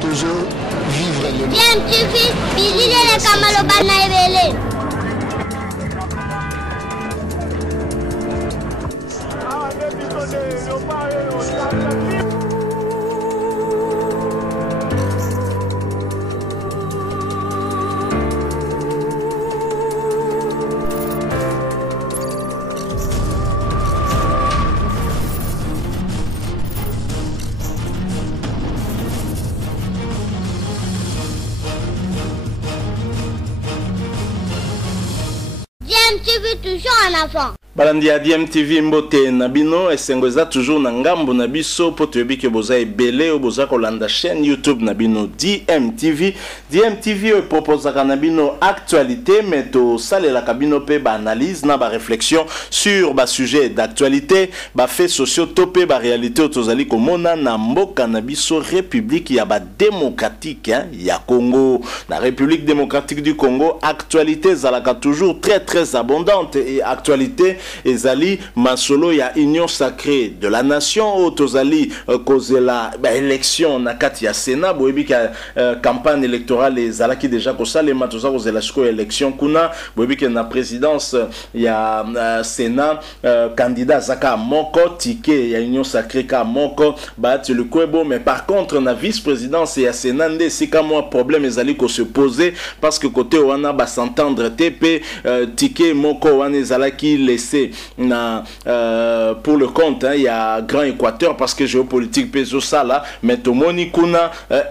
toujours vivre le DMTV, bilile kamalo bana ebele. DMTV toujours en avant. Balandi ya DMTV mbote na bino esengoza toujours na ngambo na biso po toyebi ke boza ebele o boza kolanda chaîne YouTube na bino DMTV. DMTV proposaka na bino actualité mais to salela ka bino pe ba analyse na ba réflexion sur ba sujet d'actualité, ba faits sociaux topé ba réalité tozali komona na mboka na biso République ya ba démocratique ya Congo. La République démocratique du Congo, actualité zalaka toujours très abondante et actualité ezali masolo ya union sacrée de la nation au tozali cause la élection na kati ya Sénat boyebi ka campagne électorale ezalaki déjà ko salema toza ko zela shiko élection kuna boyebi ke na présidence ya Sénat candidat zaka moko ticket ya union sacrée ka moko ba le kwebo mais par contre na vice-présidence ya Sénat ndé sika moi problème ezali ko se poser parce que côté wana ba s'entendre TP ticket moko wana ezalaki laissé na pour le compte il y a Grand Équateur parce que géopolitique peso sala mais tomoni kuna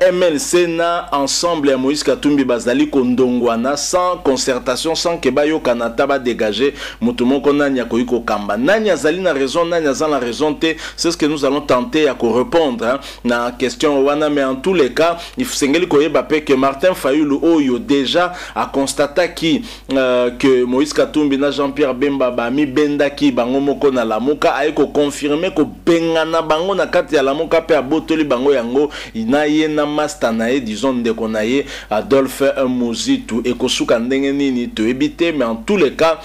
MLC na ensemble ya Moïse Katumbi bazali kondongwana sans concertation sans que bayo kanata ba dégager mutumoko nanya koiko kamba nanya zali na raison nanya za la raison te c'est ce que nous allons tenter à répondre na question wana mais en tous les cas il faut sengeli koyeba pe que Martin Fayulu oyo déjà a constaté que Moïse Katumbi na Jean-Pierre Bemba bami bendaki bango moko na lamuka aiko confirmer ko bengana bango na kati ya lamuka pe abotoli bango yango inaye na master na ye disons ndeko na ye Adolphe Muzitu ekosuka ndenge nini to ebite mais en tous les cas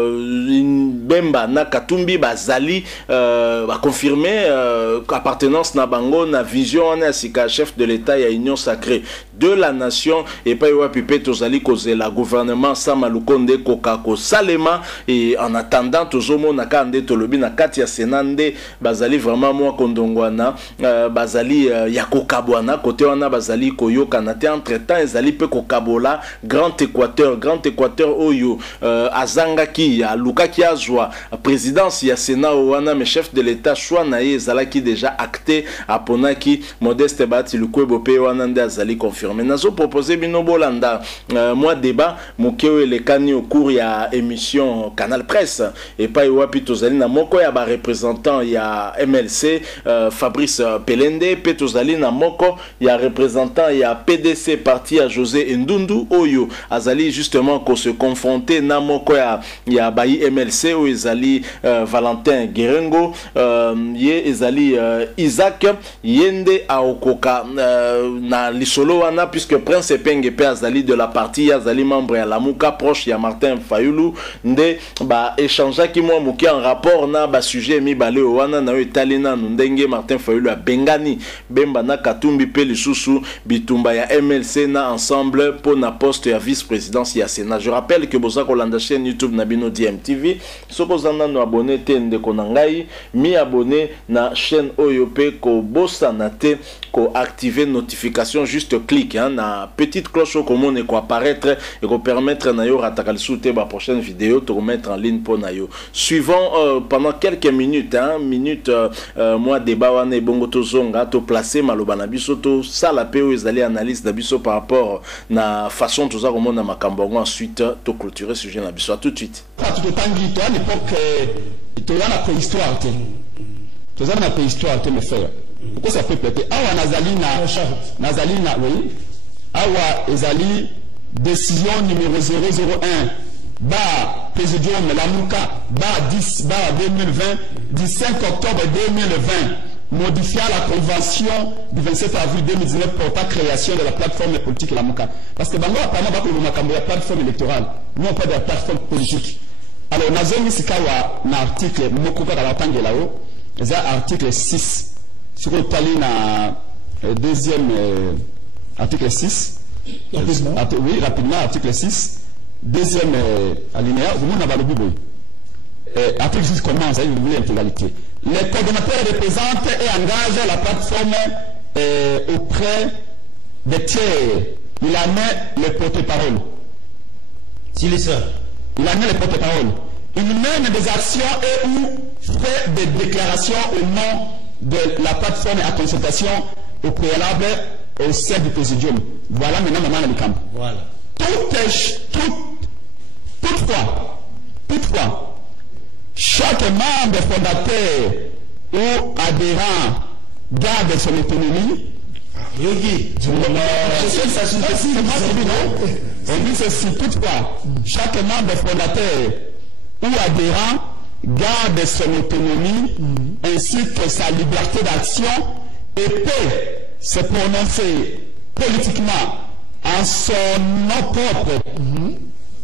Bemba na Katumbi bazali ba confirmer appartenance na bango na vision na sika chef de l'état ya union sacrée de la nation et pas yo pipe tozali kozela gouvernement Samalukonde kokako salema et en attendant toujours na kande tolobi na kati ya Senande bazali vraiment moi kondongwana bazali ya kokabwana côté wana bazali koyoka na te entre temps ezali pe kokabola Grand Équateur oyo azangaki ya lukaki azwa présidence ya Sénat wana mais chef de l'état choix na ye ezalaki déjà acté aponaki Modeste Bati Lukwebo pe wana nde azali confirmé nazo proposer bino bolanda moi débat mokeo elekani au cours ya émission Canal Presse et pas wapi tozali na moko ya ba représentant ya MLC Fabrice Pelende pe tozali na moko ya représentant ya PDC parti ya José Ndundu oyo azali justement ko se confronter na moko ya bayi MLC o ezali Valentin Guérengo ye ezali Isaac yende aokoka na lisolo wana puisque Prince Penge pe azali de la partie azali membre ya Lamuka proche ya Martin Fayulu nde ba échanger ki moi muki en rapport na ba sujet mi balé wana na etalina ndenge Martin Fayulu a bengani Bemba na Katumbi pe lisusu bitumba ya MLC na ensemble pour na poste ya vice-présidence ya Sénat. Je rappelle que boza kolanda chaîne YouTube na bino DMTV soko zanda no abonné te ndeko na ngai mi abonné na chaîne oyope ko bossa na te ko activer notification juste clique na petite cloche au commune ko apparaître et ko permettre na yo rataka soute ba prochaine vidéo to mettre en ligne pour na yo. Suivons pendant quelques minutes moi débat wana bongo to zonga to placer maloba na biso to sala pe o ezali analyse na biso par rapport na façon to za komona makambo ensuite to clôturer sujet na biso. À tout de suite. Tout tangi to à l'époque to yana préhistoire te. To za na préhistoire te me faire. Pourquoi ça peut péter? Awa nazali na oui. Awa ezali décision numéro 001 ba présidium Lamuka ba 10 ba 2020 15 octobre 2020 modifiant la convention du 27 avril 2019 portant création de la plateforme politique Lamuka. Parce que bango apparemment ba ko makambo ya plateforme électorale, non pas de la plateforme politique. Alors nazongi sikawa na article moko kaka la tangela o, eza article 6. Sur le tali na deuxième article 6. Rapidement. Oui, rapidement, article 6. Deuxième alinéa, vous m'en avez le bout. Article 6 commence, vous voulez l'intégralité. Les coordonnateurs représentent et engagent la plateforme auprès des tiers. Il en est le porte-parole. S'il est ça. Il en est le porte-parole. Il mène des actions et ou fait des déclarations au nom de la plateforme à consultation au préalable au sein du présidium. Voilà maintenant Maman Lamikamba. Voilà. Toutefois, chaque membre fondateur ou adhérent garde son autonomie. Yogi, on dit ceci, toutefois, chaque membre fondateur ou adhérent garde son autonomie ainsi que sa liberté d'action et peut se prononcer politiquement en son nom propre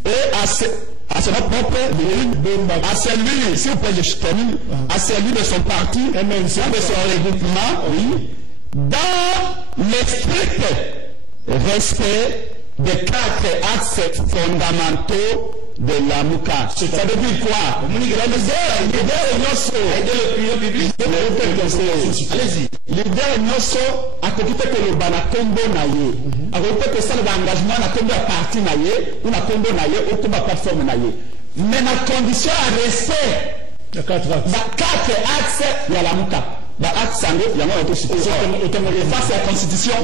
et à son nom propre, à celui, si vous plaît, je termine, à celui de son parti, ou de son regroupement, oui, dans le strict respect des 4 axes fondamentaux de la Mouka. Ça veut dire quoi? Leader Nyoso a occupé que le bana combo naye. A occupé que ça l'engagement na combo parti naye ou na combo naye ou combo plateforme naye. Mais na condition à respect. 4 axes. 4 axes ya la Mouka. Bah, acte sango, il y a un autre support. Face à la Constitution,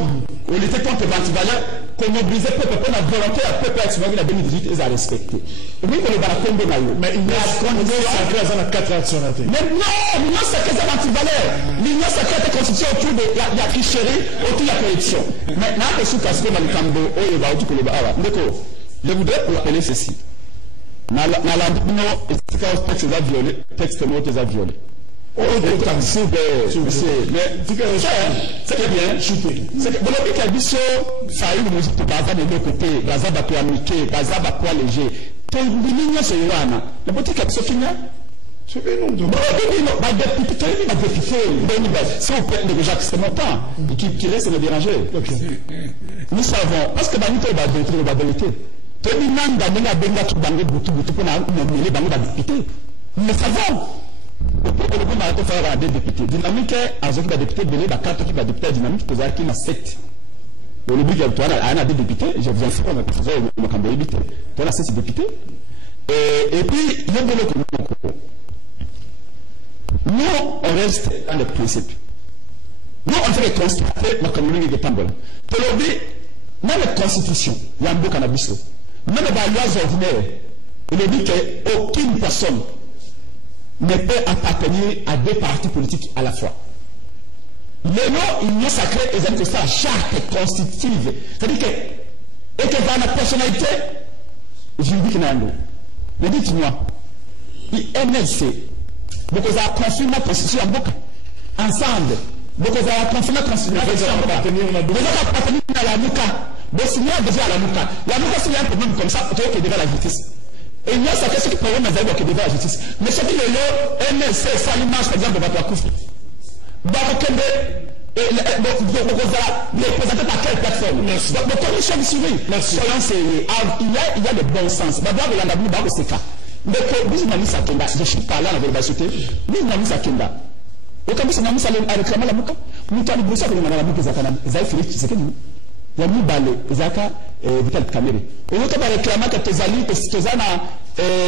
on était contre l'antivaleur, qu'on mobilisait peuple, pour la volonté à peuple actuellement, la 2018, ils ont respecté. Oui, on est dans la combo naïo. Mais il y a condition sacrée à la 4 actions. Mais non, l'union sacrée c'est l'antivaleur. L'union sacrée est constituée autour de la tricherie, autour de la corruption. Maintenant, que sous casque dans le cambo, oh, il va autour de l'Awa. D'accord. Je voudrais vous rappeler ceci. Dans la texte a violé, texte mot a violé. Oh, c'est bien. C'est que Bisso, ça a eu le musique de Baza de l'autre côté, Baza Bato Amike, Baza Bato léger. Ton lignon, c'est Yoana. La boutique a Bisso Kenya. C'est bien, non. Si on peut déjà que c'est mon temps, qui laisse me déranger. Nous savons, parce que Banito va détruire la vérité. Toninan Daniela Benga qui bangue Boutou pour nommer les banques députés. Nous savons. Le gouvernement a fait des députés. Dynamique, à ce qui va député, Belé, la carte qui va député dynamique, pour qui m'a 7. Le but de toi, il y a des députés, je vous informe, que vous avez le Cambodge député. Tu as 7 députés. Et puis, il y a des locaux. Nous, on reste dans les principes. Nous, on fait constater la communauté de Tambola. Pour le but, dans la constitution, il y a un beau cannabis. Même dans les lois ordinaires, il dit qu'aucune personne ne peut appartenir à 2 partis politiques à la fois. Le nom union sacrée est que ça, charte constitutive. C'est-à-dire que, et que dans la personnalité, je dis que non. Mais dites-moi, l'MLC, beaucoup de confirmé la constitution en boucle, ensemble, beaucoup de confirmé la constitution en boucle, vous appartenir à la Mouka, vous signez déjà à la Mouka. La Mouka, c'est un problème comme ça, autour que devant la justice. Et il y a ça qui problème qui devant la justice. Mais ce qui est le MLC, ça l'image, par exemple, de votre couple. Barakende, les présenter par quelle plateforme? Merci. Donc, commission de suivi. Merci. Il y a le bon sens. D'abord, il y a le c'est cas. Mais que vous n'avez pas Sakenda, je suis pas là dans la société. Vous n'avez pas Sakenda. Au cas où vous n'avez pas réclamé la Mouka, vous avez besoin de la Mouka Zakana. Vous avez fait ce que nous. Il y a mis balé, Zaka, Vital Kamere. Au lieu de réclamer que tes alliés, que tu as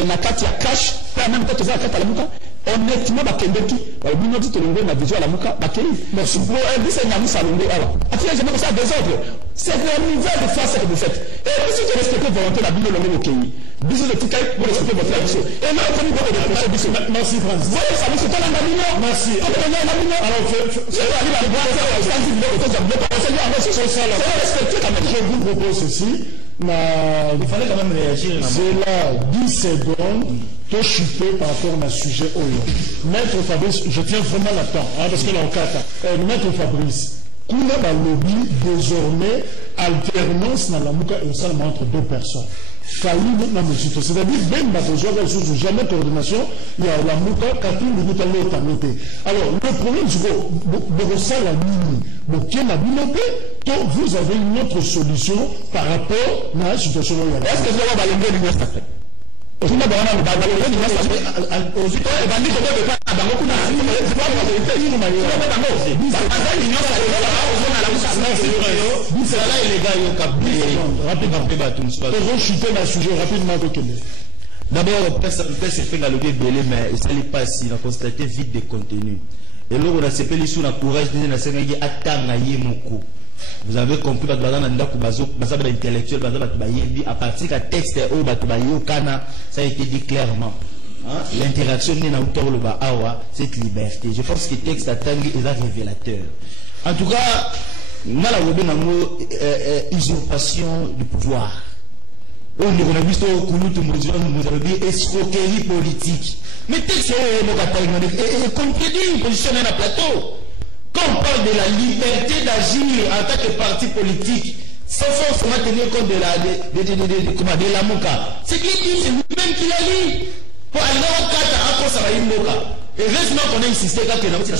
na kati ya cash, pas même que tu as kati la Mouka, honnêtement, Bakendeki, le minimum de l'ongé, ma vision à la Mouka, Bakeli. Merci. Vous avez dit que c'est un salon. Alors, attendez, je me ça des autres. C'est la nouvelle de face que vous faites. Et si tu respectes volonté la Bible, l'homme au pays. Bisous de tout cas, vous respectez votre action. Et là, comme vous avez des bisous. Merci, Francis. Vous voyez, ça vous c'est pas l'ambition. Merci. Alors, je vous propose ceci. Il fallait quand même réagir. C'est là 10 secondes de chuter par rapport à un sujet. Maître Fabrice, je tiens vraiment là-dedans, parce que là, on cata. Maître Fabrice, qu'on a dans le lobby désormais alternance dans la Mouka et au sein entre 2 personnes. C'est-à-dire, même jamais coordination, il y a la mouka, alors, le problème, c'est que vous avez une autre solution par rapport à la situation. Est-ce que vous avez d'abord, c'est fait galoper belé, mais ça n'est pas si, on a constaté vite des contenus. Et là, on a sepelé sur la courage de la Sénégal, vous avez compris, à partir d'un texte, ça a été dit clairement. L'interaction cette liberté. Je pense que le texte est révélateur. En tout cas, nous avons usurpation du pouvoir. On a vu escroquerie politique. Mais texte est compris, positionné dans le plateau. Quand on parle de la liberté d'agir en tant que parti politique, sans forcément tenir compte de la mouka, c'est lui-même qui l'a dit. Pour aller au Kata, et heureusement qu'on a insisté quand on a dit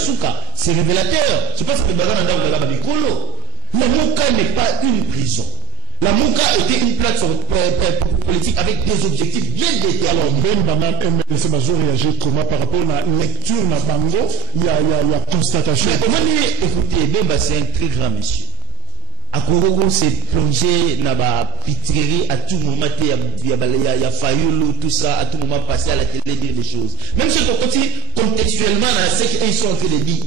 c'est révélateur. Je pense que la mouka n'est pas une prison. La mouka était une plateforme politique avec des objectifs bien déterminés. Alors, Ben Baman, MLC Mazo réagit comment par rapport à la lecture de Bango, il y a constatation. Mais comment écoutez, Bemba, c'est un très grand monsieur. À Korogo, c'est plongé dans la pitrerie à tout moment, il y a Fayoulou, tout ça, à tout moment passer à la télé, dire des choses. Même si on continue contextuellement dans ce qu'ils sont en train de dire,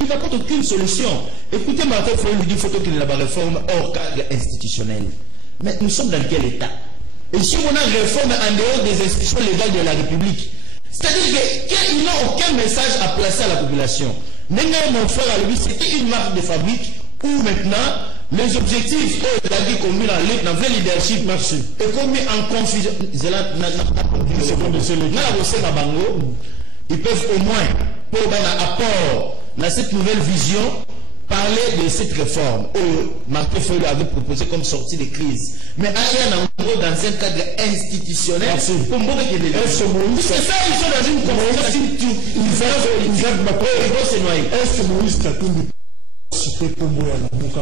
il n'y a pas aucune solution. Écoutez, Martin Fayoulou lui dit qu'il faut qu'il y ait une réforme hors cadre institutionnel. Mais nous sommes dans quel état? Et si on a une réforme en dehors des institutions légales de la République, c'est-à-dire qu'il n'a aucun message à placer à la population. Même mon frère à lui, c'était une marque de fabrique où maintenant, les objectifs, il a dit qu'on met dans le leadership, merci. Et qu'on met en confusion. Ils peuvent au moins, pour un apport dans cette nouvelle vision, parler de cette réforme. Martin Fayoulou avait proposé comme sortie de crise. Mais dans un cadre institutionnel, pour moi, c'est ça, ils sont dans une confusion. Est-ce que Moïse Katumbi cité Pombo ya Lamuka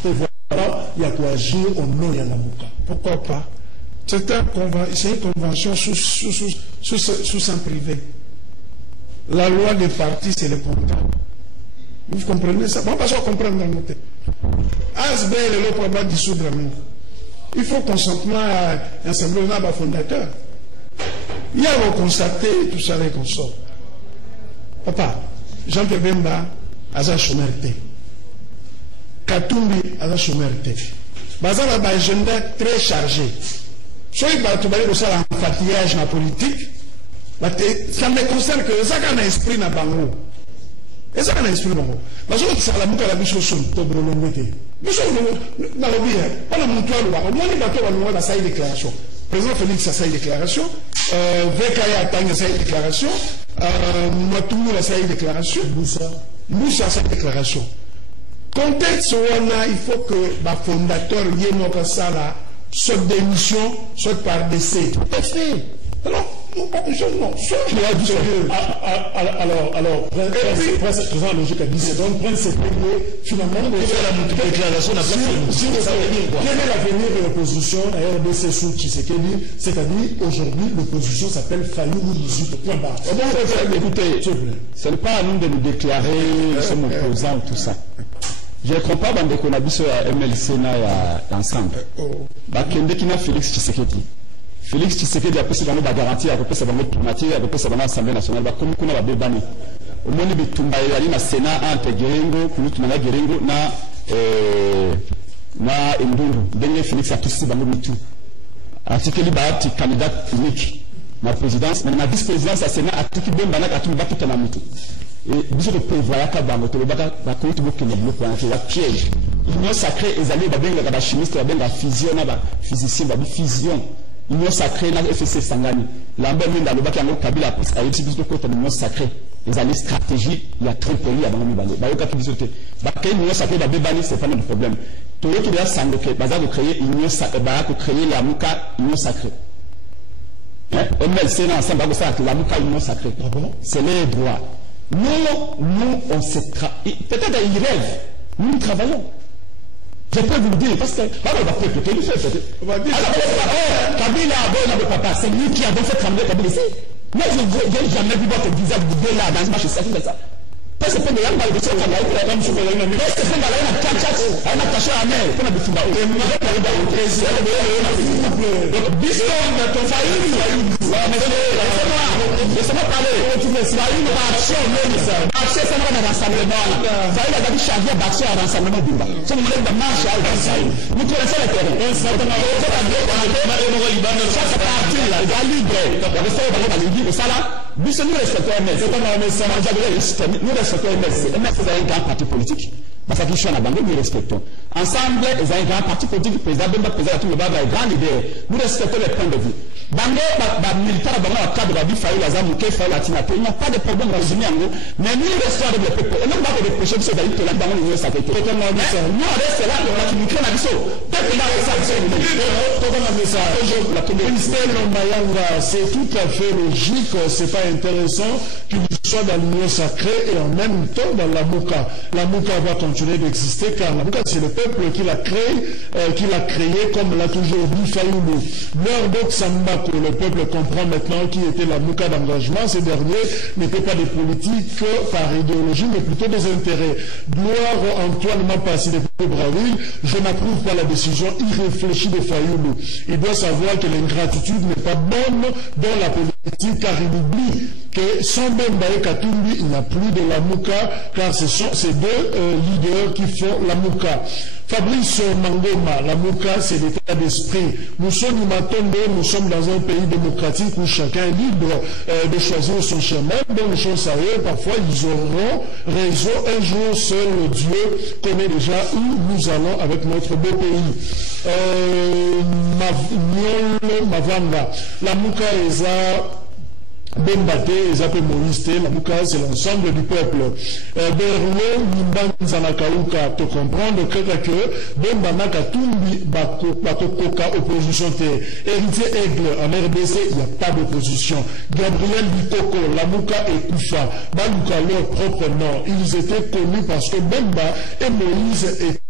prévoit il y a quoi agir au nom de Lamuka? Pourquoi pas? C'est une convention sous un privé. La loi des partis, c'est le contrat. Vous comprenez ça? Bon, parce qu'on comprend dans notre tête. ASBL est le problème dissoudre nous. Il faut consentement à un semblable fondateur. Il y a constaté tout ça les consorts. Papa, Jean-Pierre Bemba, Aza Chomerte. Katumbi, Aza Chomerte. Bazar a un agenda très chargé. Soit il va te parler de ça en fatiguage dans la politique, ça me concerne que ça a un esprit dans Bango. Et ça a un esprit dans Bango. Parce que ça a la boucle à la biche au son, au brolongété. Mais ça, dans le bien, pas le montoir, le baron. Moi, il va te voir la salle de déclaration. Président Félix a sa déclaration. VKA a sa déclaration. Mouatoumou a sa déclaration. Moussa a sa déclaration. Contexte où on a, il faut que le fondateur Yénoka Sala soit démission, soit par décès. Tout à fait. Alors, non, alors, président logique a dit, c'est donc, finalement, la déclaration n'a pas fait. Quel est l'avenir de l'opposition à RDC sous Tshisekedi? C'est-à-dire, aujourd'hui, l'opposition s'appelle Fayoulou Lizuto. Point barre. Écoutez, ce n'est pas à nous de nous déclarer, nous sommes opposants, tout ça. Je ne crois pas que nous avons MLC ensemble. Bakende qui n'a Félix Tshisekedi. Félix Tshisekedi a pu se donner la garantie, a pu se donner primature, a pu se donner l'Assemblée nationale. Comme nous avons bébani. Au moins, nous avons un Sénat entre Guérengo, Kouloutoumana Guérengo, na Ndundu. Dernier Félix a tous ces bandes de tout. Article Libati, candidat unique. Ma présidence, mais ma vice-présidence à Sénat, article Bembana, a tout le bâti tout en tout. Et vous avez prévoir qu'à Bangoto, le baga, la compte beaucoup de blocs, la piège. L'union sacrée, les alliés, la chimiste, la fusion, la physicien, la fusion. L'union sacrée, la FSC Sangani. L'ambert, même dans le bac, il Kabila, a eu plus de côté de l'union sacrée. Les alliés stratégiques, il y a très peu, il y a dans le Bali. Bayoka qui disait, l'union sacrée, la Bébani, c'est pas notre problème. Toyo qui doit s'engager, bazar de créer union sacrée, bazar de créer la Mouka union sacrée. MLC non, ça va ça la Mouka union sacrée. C'est les droits. Nous on se peut-être ils rêvent. Nous travaillons. Je peux vous le dire parce que Kabila papa, c'est lui qui a donc fait trembler Kabila ici. Moi je n'ai jamais vu votre visage de là dans une marche ça comme ça. Parce que pendant la de ce qu'on a eu comme sur le même parce que pendant la chat on a caché à mer pour la bifunda donc biston de ton failli laisse-moi parler tu me sais une action même ça action ça va dans rassemblement ça il a dit charger d'action à rassemblement bimba ça nous met de marche à rassemblement nous connaissons le terrain ça c'est parti là il est libre on essaie de aller dire ça là nous respectons MS. Nous respectons MS. MS est un grand parti politique. Parce qu'ils sont à Bango, nous respectons. Ensemble, ils ont un grand parti politique. Le président Bemba, le président Toumba, un grand leader. Nous respectons les points de vue. Bango, militaire, Bango, au cadre de la vie, Faïl, Azam, Mouké, Faïl, Latinato, il n'y a pas de problème résumé en nous. Mais nous restons avec le peuple. Et nous, on va reprocher ce d'ailleurs que la Bango, nous restons avec le peuple. Nous, on reste là, on a qui nous crée la mission. C'est tout à fait logique, c'est pas intéressant qu'il soit dans l'union sacrée et en même temps dans la Mouka. La Mouka va continuer d'exister car la Mouka c'est le peuple qui l'a créé comme l'a toujours dit Fayoulou. L'heure d'Oksambako, le peuple comprend maintenant qui était la Mouka d'engagement. Ces derniers n'étaient pas des politiques par idéologie mais plutôt des intérêts. Gloire Antoine Mapassi de Brazzaville, je n'approuve pas la décision irréfléchie de Fayoulou. Il doit savoir que l'ingratitude n'est pas bonne dans la politique car il oublie que sans Bemba et Katumbi, il n'y a plus de la Mouka car ce sont ces deux leaders qui font la Mouka. Fabrice Mangoma, la Mouka, c'est l'état d'esprit. Nous sommes dans un pays démocratique où chacun est libre de choisir son chemin. Bonne chose à eux, parfois ils auront raison. Un jour, seul Dieu connaît déjà où nous allons avec notre beau pays. Mavanga, la Mouka est à Bembate, Ezape Moïse, la Mouka, c'est l'ensemble du peuple. Berlo, Nimban Zanakauka, te comprendre que Bembanaka Tumbi, Bakokoka, opposition te. Héritier Aigle, en RDC, il n'y a pas d'opposition. Gabriel Bikoko, la Mouka et Koufa, Baluka, leur propre nom. Ils étaient connus parce que Bemba et Moïse étaient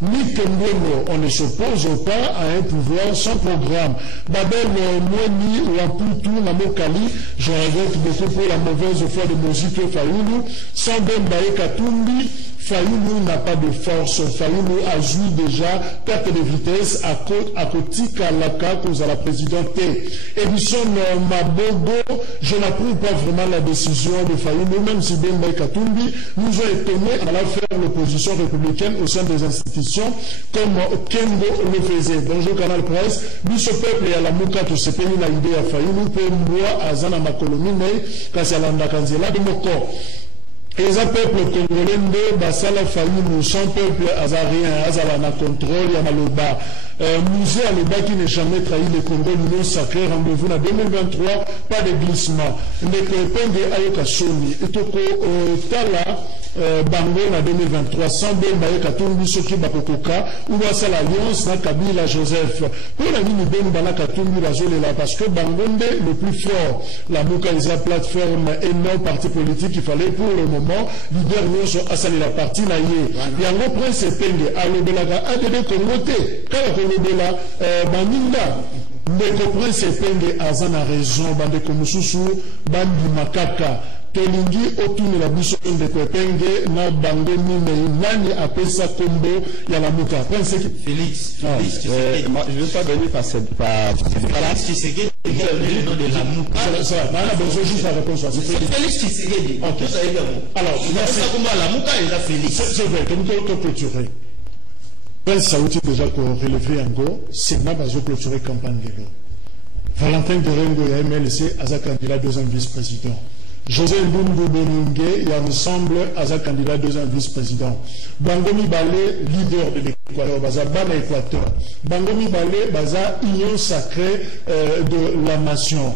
Mikembono, on ne s'oppose pas à un pouvoir sans programme. Babel Mweni ou Amputu Namokali, je regrette beaucoup pour la mauvaise foi de Mozito Fayoulou. Sans Bemba et Katumbi, Fayoulou n'a pas de force. Fayoulou a joué déjà perte de vitesse à côté Kalaka cause à la présidente. Edison Mabogo, je n'approuve pas vraiment la décision de Fayoulou, même si Bemba et Katumbi nous ont étonnés à la faire l'opposition républicaine au sein des institutions comme Kengo le faisait. Bonjour Canal Presse, Biso peuple et à la Mouka tout ce pays n'a idée à Fayoulou pour moi à Zana Makolomine Kasalanda Kanzela de Moko. Et un peuple congolais de Basala Fayoulou, son peuple azarien, Azalana contrôle, Yamaloba. Musée à l'Oba qui n'a jamais trahi le Congo, l'Union sacrée, rendez-vous en 2023, pas de glissement. Ndekopende Ayoka Soni, Etoko Tala, Bango en 2023, sans Bemba et Katumbi, Soki Bakokoka, ou à l'Alliance, na Kabila Joseph. Pour la ligne Bemba na Katumbi, là, parce que Bangonde, le plus fort, la Mouka est la plateforme et non parti politique, il fallait pour le moment, leader nous sont à la partie naïe. Il y a un prince Penge, à l'Obelaga, à Dede Kongote, Bela Baninda Ndeko Prince Penge azana raison Bandeko Mususu Bandi Makaka Tolingi Otuni la biso Ndeko Penge na Bango Nime Nani apesa Kombo Yala Mouka Prince Félix je ne veux pas venir par Félix Tshisekedi le nom de la Mouka. On a besoin juste la réponse. C'est Félix Tshisekedi. Alors, la Mouka est là Félix. C'est vrai, que nous devons clôturer. Prince Saouti déjà relevé en go, Sénat va clôturer campagne de l'eau. Valentin Guérengo et MLC, à sa candidat deuxième vice-président. José Mbungu Benungue et ensemble à sa candidat deuxième vice-président. Bangomi Balé, leader de l'Équateur, Baza Bana Équateur. Bangomi Balé, Baza Union sacrée de la nation.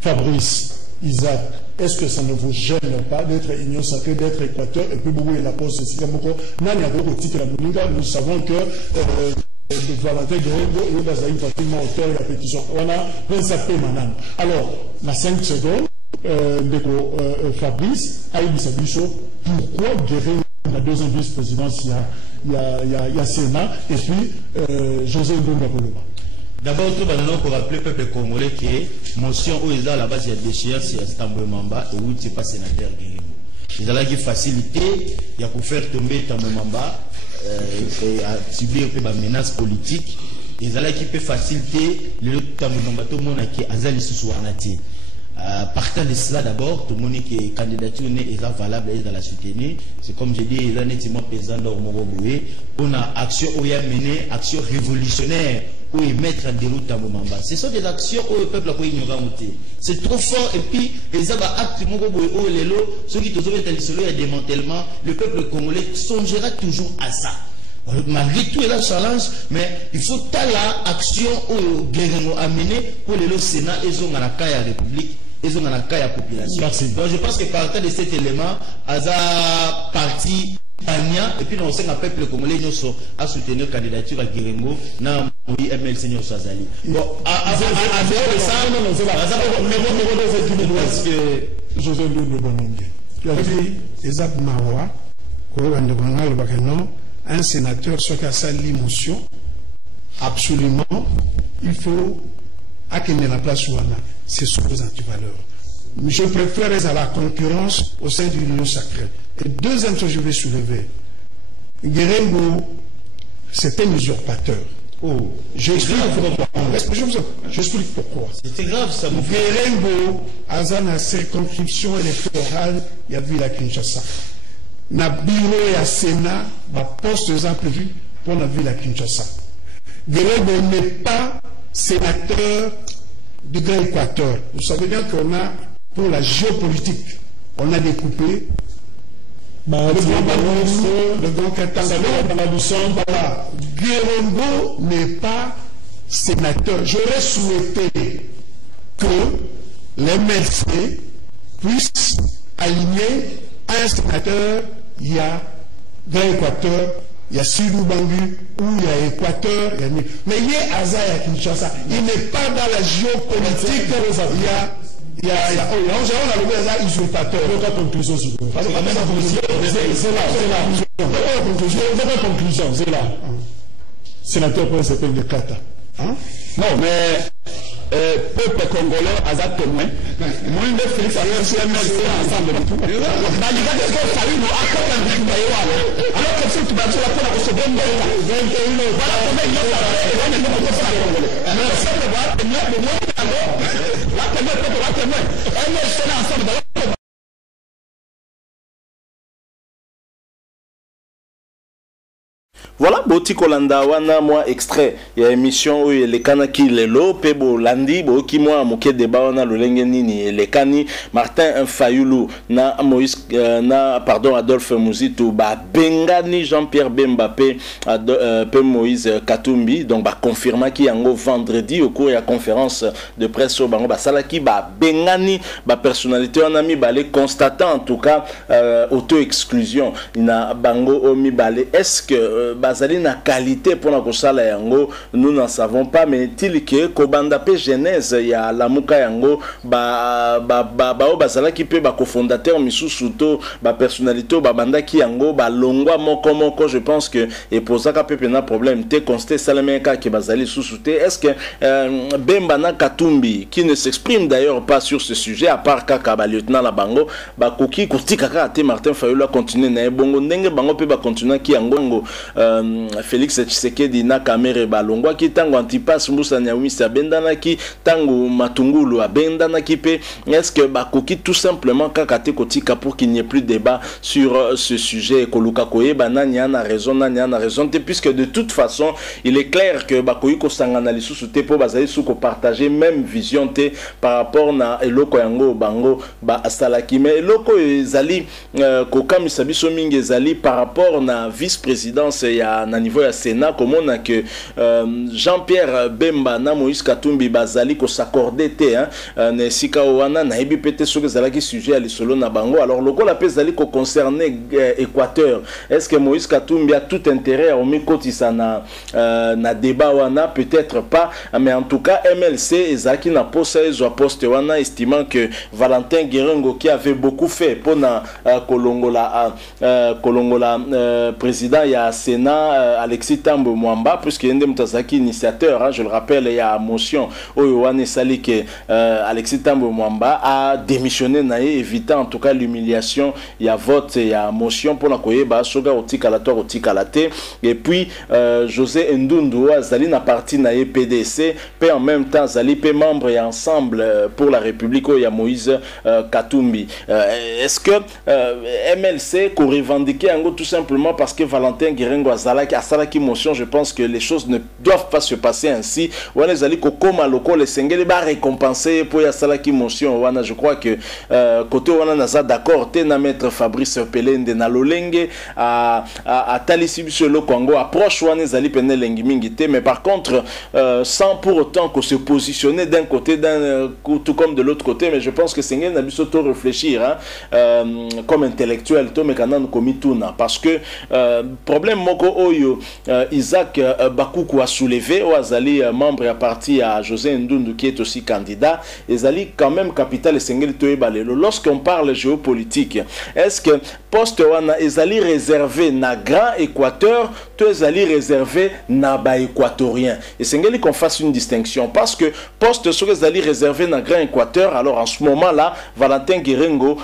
Fabrice, Isaac, est-ce que ça ne vous gêne pas d'être Union Sacrée, d'être Équateur, et puis beaucoup la pose ceci, nous savons que Valentin Guerrero est pratiquement auteur de la pétition. On a 25 manan. Alors, dans 5 secondes, Fabrice a eu pourquoi Guerrero, la deuxième vice-présidence, il y a Sénat, et puis José Ndonga Koloba. D'abord, tout le monde pour rappeler le peuple congolais que motion où ils ont la base de déchéance, c'est Tambwe Mamba et où c'est pas sénateur Guerrero. Ils ont la facilité, il y a pour faire tomber Tambwe Mamba. Subir des menaces politiques, et ça qui peut faciliter le temps de tout le monde qui a zali partant de cela d'abord, tout le monde qui est candidature est valable et dans la soutenir. C'est comme je dis, il est nettement pesant dans on a action où il y a mené action révolutionnaire où il mettre en déroute dans le Mamba. Ce sont des actions où le peuple a ignoré. C'est trop fort et puis les actes où les lots, ceux qui te ont été isolés à démantèlement, le peuple congolais songera toujours à ça. Malgré tout, il y a un challenge, mais il faut la action où Guerrero a mené pour les lots Sénat et ont la caille République. Ils ont la caille population. Merci. Donc je pense que partant de cet élément, Aza parti et puis on sait qu'un peuple congolais a soutenu la candidature à Guerrero dans le MLC Sazali. Bon, à dehors de ça, parce que José Ndonga. Tu as dit, Isaac Marois, un sénateur, ce qui a sa l'émotion, absolument, il faut acquérir la place où on a. C'est sous les antivaleurs. Je préfère à la concurrence au sein de l'Union Sacrée. Et deuxième chose que je vais soulever, Guerrero, c'est un usurpateur. Oh, j'explique pourquoi. C'était grave ça, mon frère. Guerrero, à la circonscription électorale, il y a vu la Kinshasa. Na bureau et à Sénat, ma poste est prévu pour la ville à Kinshasa. Guerrero n'est pas sénateur du Grand Équateur. Vous savez bien qu'on a, pour la géopolitique, on a découpé le Grand Katanga. Guerrero n'est pas sénateur. J'aurais souhaité que les MLC puissent aligner un sénateur. Il y a Grand Équateur, il y a Sudou Bangu, où il y a Équateur, mais il y a Azaï à Kinshasa. Il n'est pas dans la géopolitique. Il y a un usurpateur. C'est la conclusion. C'est là. Sénateur pour ce pays de Kata. Non, mais peuple congolais a ça témoin. Moi, je fais ça ensemble de tout. Alors que si tu vas sur la fin, on se donne Voilà, Boti Kolanda wana moi extrait ya émission où les kanaki lelo pebo landi bo ki moi moké débat wana lolenge nini les kani Martin Fayulu na Moïse pardon Adolphe Muzito ba bengani Jean-Pierre Bembape pe Moïse Katumbi donc ba confirma ki yango vendredi au cours de la conférence de presse au bango ba salaki ba bengani ba personnalité on a mis balé constatant en tout cas auto exclusion ina bango omi balé est-ce que bazali na qualité pour na kosala yango nous n'en savons pas mais il que kobanda pe genèse ya la muka yango ba bazala ki pe ba cofondateur misusu to ba personnalité ba banda ki yango ba longwa moko je pense que et posaka pe na problème te constate salameka ki bazali susute est-ce que Bemba na Katumbi qui ne s'exprime d'ailleurs pas sur ce sujet à part kaka ba lieutenant la bango ba koki kotika ka te Martin Fayulu continuer na bongo ndenge bango pe ba continuer ki yango Félix Tshisekedi na Kamere balongwa ki tango Antipas Moussa Nyawisa bendana ki tango Matungulu abendana ki pe est-ce que bakoki tout simplement kakate kotika pour qu'il n'y ait plus de débat sur ce sujet koluka koye banani a raison puisque de toute façon il est clair que bakoyi ko sangana lisusu te po bazali suko partager même vision te par rapport na eloko yango bango ba asalaki mais eloko ezali kokamisa biso mingi ezali par rapport na vice-présidence ya na niveau ya Sénat komona que Jean-Pierre Bemba na Moïse Katumbi bazali ko s'accorder te na sika wana na yebi pete soki zalaki sujet à lisolo na bango. Alors lokola pe zali ko concerner Équateur, est-ce que Moïse Katumbi a tout intérêt à omikotisa na débat wana? Peut-être pas, mais en tout cas MLC ezaki na posa ezo poste wana, estimant que Valentin Guérengo qui avait beaucoup fait pour na kolongola président ya Sénat Alexis Tambo Mwamba, puisque yende mutazaki initiateur, je le rappelle, il y a motion oyo wana sali que Alexis Tambo Mwamba a démissionné na évitant en tout cas l'humiliation, il y a vote, il y a motion pour la koyeba soga otikalato otikalate. Et puis José Ndundu azali na parti na PDC, puis en même temps zali pe membre et ensemble pour la République où il y a Moïse Katumbi. Est-ce que MLC qu'on revendiquait en gros tout simplement parce que Valentin Guérengo azalaki motion? Je pense que les choses ne doivent pas se passer ainsi. Wana zali ko koma loko le sengeli ba récompenser pour ya salaki motion wana. Je crois que côté wana naza d'accord te na maître Fabrice Pelende na lolenge à talisi biso lo Congo approche wana zali pene lengi mingi te, mais par contre sans pour autant qu'on se positionner d'un côté tout comme de l'autre côté. Mais je pense que sengeli na biso to réfléchir comme intellectuel to mekana komituna, parce que problème moko oyo Isaac Bakuku a soulevé ou azali membre à parti à José Ndundu qui est aussi candidat, ezali quand même capital sengeli to ebalelo. Lorsqu'on parle géopolitique, est-ce que poste wana ezali réservé na Grand Équateur, to ezali réservé na ba équatorien? Et sengeli qu'on fasse une distinction, parce que poste sur ezali réservé na Grand Équateur, alors en ce moment là Valentin Guérengo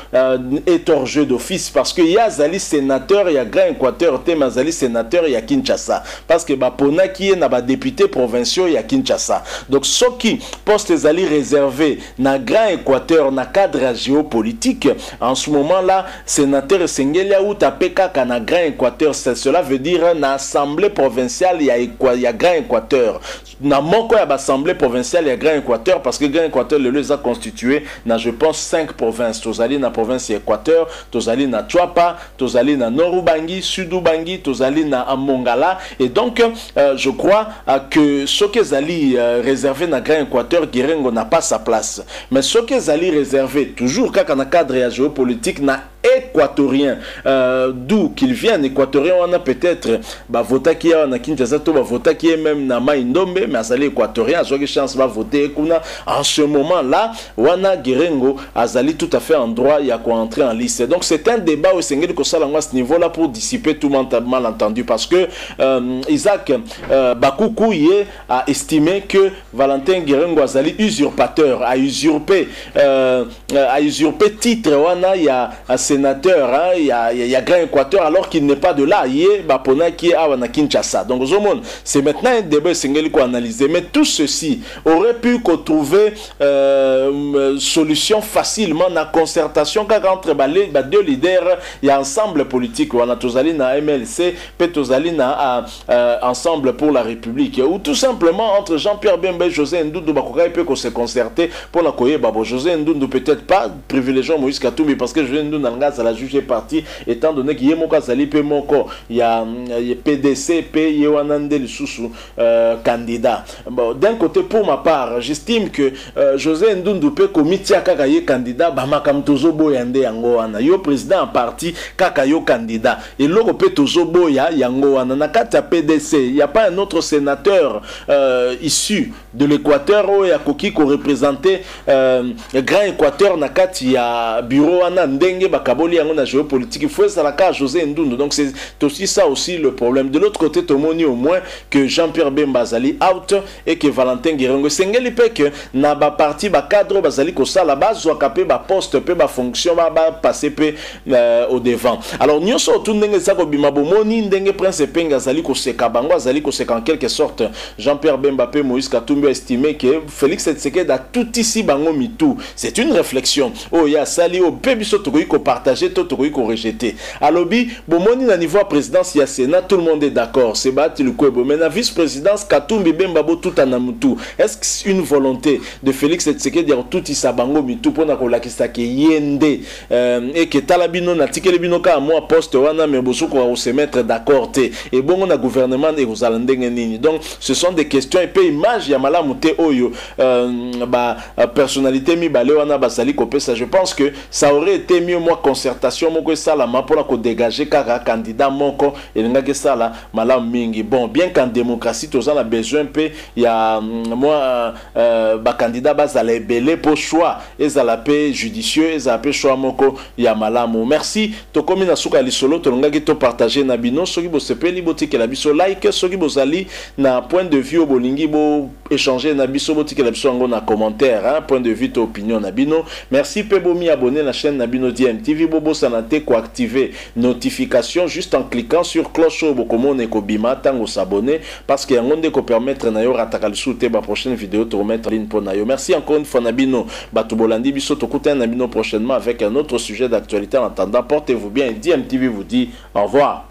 est hors jeu d'office, parce que y a zali sénateur, il y a Grand Équateur te mazali sénateur, il y a Kinshasa, parce que bapona qui est na ba député provinciaux, il y a Kinshasa. Donc ce qui poste ezali réservé na Grand Équateur na cadre géopolitique, en ce moment là sénateur sengeli ou tapeka na Grand Équateur, cela veut dire na assemblée provinciale il y a Grand Équateur, na moko ya assemblée provinciale il y a Grand Équateur, parce que Grand Équateur le les a constitué na je pense 5 provinces. Tozali na province Équateur, tozali na Chuapa, tozali na Norubangi, Sudubangi, tozali na Mongala. Et donc je crois que ce qui est réservé na Grand Équateur, Guérengo n'a pas sa place. Mais ce qui est réservé toujours quand on a cadre géopolitique na équatorien, d'où qu'il vienne, équatorien on a peut-être vota qui a na Kinshasa, to vota qui est même na Maindombe, mais azali équatorien azo chance va voter kuna. En ce moment là wana Guérengo azali tout à fait en droit, il y a quoi entrer en liste. Donc c'est un débat au Sengeli ko sala à ce niveau là pour dissiper tout malentendu, parce que Isaac Bakuku a estimé que Valentin Guérengo azali usurpateur, a usurpé titre wana il y a sénateur, il y a Grand Équateur, alors qu'il n'est pas de là. Il y a Bapona qui est à Kinshasa. Donc, c'est maintenant un débat singeli qu'on analyse. Mais tout ceci aurait pu trouver solution facilement dans la concertation entre les deux leaders. Il y a ensemble politique. On a Tozali na MLC, puis Tozali na ensemble pour la République. Ou tout simplement entre Jean-Pierre Bemba et José Ndundu, il peut se concerter pour la Koye Babo. José Ndundu peut-être pas privilégiant Moïse Katumbi, parce que José Ndundu à la juge parti, étant donné qu'il y a Moka Salipe Moko, il y a PDC, P, Yewanande Lisusu, candidat. Bon, d'un côté, pour ma part, j'estime que José Ndundu peut commitia kakaye candidat, Bamakam Tozobo Yande Yangoana, yo président en parti, kakayo candidat. Et l'autre peut Tozobo Yangoana, Nakata PDC, il n'y a pas un autre sénateur issu de l'Équateur, où il y a Koki qui représentait Grand Équateur, Nakati, il y a bureau Anandenge, Bakaboli, Yangon, géopolitique, il faut ça la carte José Ndundu. Donc c'est aussi ça aussi le problème. De l'autre côté, Tomoni au moins que Jean-Pierre Bemba Zali out et que Valentin Guérengo Sengeli pe que na ba parti ba cadre bazali ko ça la base soit capé ba poste pe ba fonction ba passer pe au devant. Alors nous sommes tout ndenge ça ko bima bomoni ndenge prince penga zali ko seka bango zali ko seka en quelque sorte Jean-Pierre Bemba pe Moïse Katumbi a estimé que Félix Tshisekedi a tout ici bango mitou. C'est une réflexion. Oh ya sali au pe biso to ko parler partager tout ko rejeter alobi bomoni na niveau présidence ya Sénat tout le monde est d'accord c'est battre le Kwebo mais na vice-présidence Katumbi Bemba bo tout anamutu est-ce que c'est une volonté de Félix Tshisekedi dire tout isabango mitu pona ko lakisa ke yende et que talabino na tikele bino ka moi poste wana mais bosu ko se mettre d'accord te et bon on a gouvernement et vous allez nini donc ce sont des questions et puis image ya malamu te oyo personnalité mi balé wana basali kopesa je pense que ça aurait été mieux moi concertation moko sala ma pona ko dégager kaka candidat moko et ngaki sala malamu mingi bon bien qu'en démocratie tous on a besoin peu il y a moi candidat bazala belé pour choix et za la paix judicieux et za paix choix moko ya malamu merci to komi na suka lisolo to ngaki to partager na bino soki bo sepeli botike la biso like soki bozali na point de vue bolingi bo échanger na biso botike la biso ngo na commentaire hein point de vue to opinion na bino merci pe bomi abonner la chaîne na bino DMTV bobo sanate ko activer notification juste en cliquant sur cloche bokomone ko bima tango s'abonner parce que yango ko permettre na yo rataka lisute ba prochaine vidéo to remettre en ligne pour na yo merci encore une fois na bino batu bolandi biso to kuta na bino prochainement avec un autre sujet d'actualité en attendant portez-vous bien et DMTV vous dit au revoir.